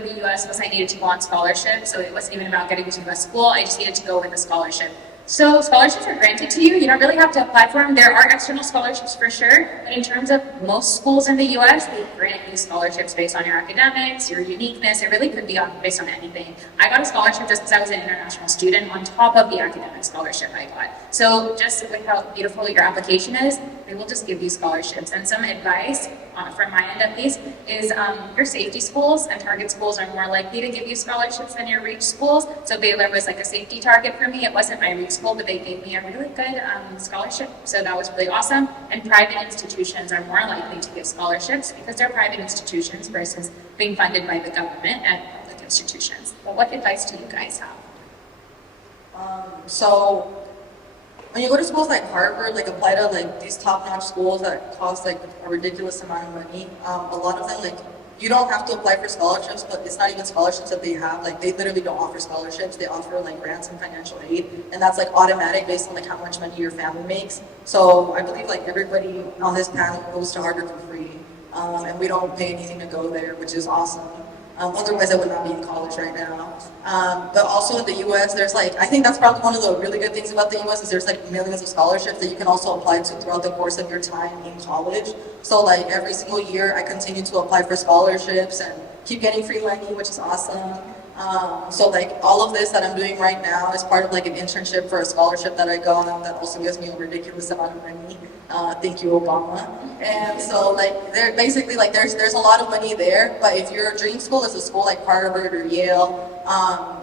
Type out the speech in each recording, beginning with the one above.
to the US was I needed to go on scholarship, so it wasn't even about getting into a school, I just needed to go with a scholarship. So scholarships are granted to you. You don't really have to apply for them. There are external scholarships for sure, but in terms of most schools in the US, they grant you scholarships based on your academics, your uniqueness. It really could be based on anything. I got a scholarship just because I was an international student on top of the academic scholarship I got. So just with how beautiful your application is, they will just give you scholarships. And some advice, from my end at least, is your safety schools and target schools are more likely to give you scholarships than your reach schools. So Baylor was like a safety target for me. It wasn't my reach school, but they gave me a really good scholarship. So that was really awesome. And private institutions are more likely to give scholarships because they're private institutions versus being funded by the government and public institutions. But what advice do you guys have? So when you go to schools like Harvard, like apply to like these top-notch schools that cost like a ridiculous amount of money, a lot of them, like, you don't have to apply for scholarships, but it's not even scholarships that they have. Like, they literally don't offer scholarships. They offer like grants and financial aid, and that's like automatic based on like how much money your family makes. So I believe like everybody on this panel goes to Harvard for free, and we don't pay anything to go there, which is awesome. Otherwise I would not be in college right now. But also in the US, there's like, I think that's probably one of the really good things about the US is there's like millions of scholarships that you can also apply to throughout the course of your time in college. So like every single year I continue to apply for scholarships and keep getting free money, which is awesome. So like all of this that I'm doing right now is part of like an internship for a scholarship that I got that also gives me a ridiculous amount of money. Thank you, Obama. And so like there basically like there's a lot of money there, but if your dream school is a school like Harvard or Yale,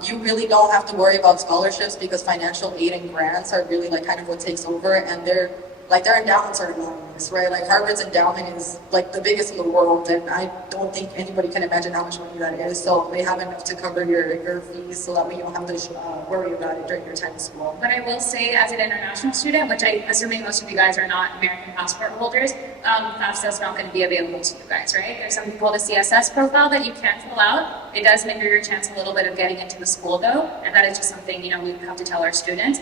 you really don't have to worry about scholarships because financial aid and grants are really like kind of what takes over, and their endowments are enormous, right? Like Harvard's endowment is like the biggest in the world, and I don't think anybody can imagine how much money that is. So they have enough to cover your fees, so that way you don't have to worry about it during your time in school. But I will say, as an international student, which I'm assuming most of you guys are not American passport holders, FAFSA is not going to be available to you guys, right? There's something called a CSS profile that you can fill out. It does hinder your chance a little bit of getting into the school, though, and that is just something we have to tell our students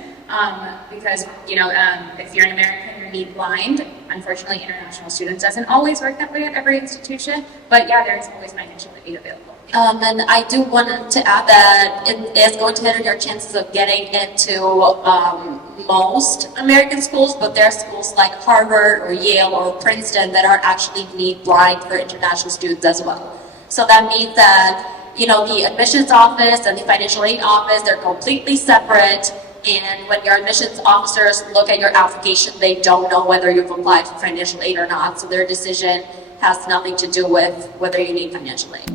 because if you're an American, you're need blind. Unfortunately, international students doesn't always work that way at every institution, but yeah, there's always financial aid available. And I do want to add that it is going to hinder your chances of getting into most American schools, but there are schools like Harvard or Yale or Princeton that are actually need blind for international students as well. So that means that the admissions office and the financial aid office, they're completely separate. And when your admissions officers look at your application, they don't know whether you've applied for financial aid or not. So their decision has nothing to do with whether you need financial aid.